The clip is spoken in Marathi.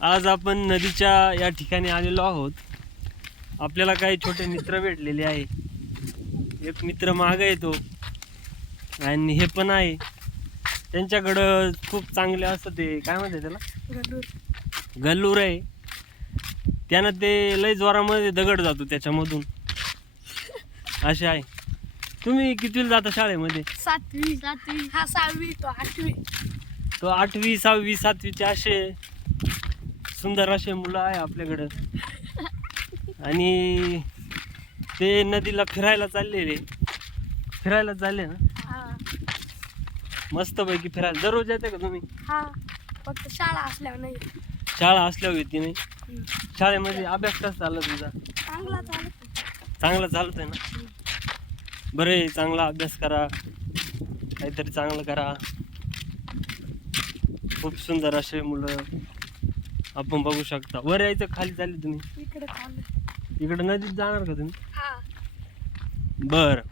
आज आपण नदीच्या या ठिकाणी आलेलो आहोत. आपल्याला काही छोटे मित्र भेटलेले आहे. एक मित्र मागे येतो आणि हे पण आहे. त्यांच्याकडं खूप चांगले असं ते काय म्हणते त्याला, गल्लूर आहे. त्यानं ते लय जोरामध्ये दगड जातो त्याच्यामधून, असे आहे. तुम्ही कितवीला जाता शाळेमध्ये? सातवी. हा 6वी, तो 8वी. तो 8वी 6वी 7वीचे असे सुंदर असे मुलं आहे आपल्याकडं. आणि ते नदीला फिरायला चालले ना. हा मस्तपैकी फिरायला दररोज येते का तुम्ही? हा, फक्त शाळा असल्यावर नाही. शाळा असल्यावर येते नाही. शाळेमध्ये अभ्यास कसा चालला तुझा? चांगला चालत. चांगला चालत आहे ना. बरं आहे, चांगला अभ्यास करा, काहीतरी चांगलं करा. खूप सुंदर असे मुलं आपण बघू शकता. वर यायचं खाली चालले तुम्ही? इकडे चाललं. इकडे नदीत जाणार का तुम्ही? हा. बरं.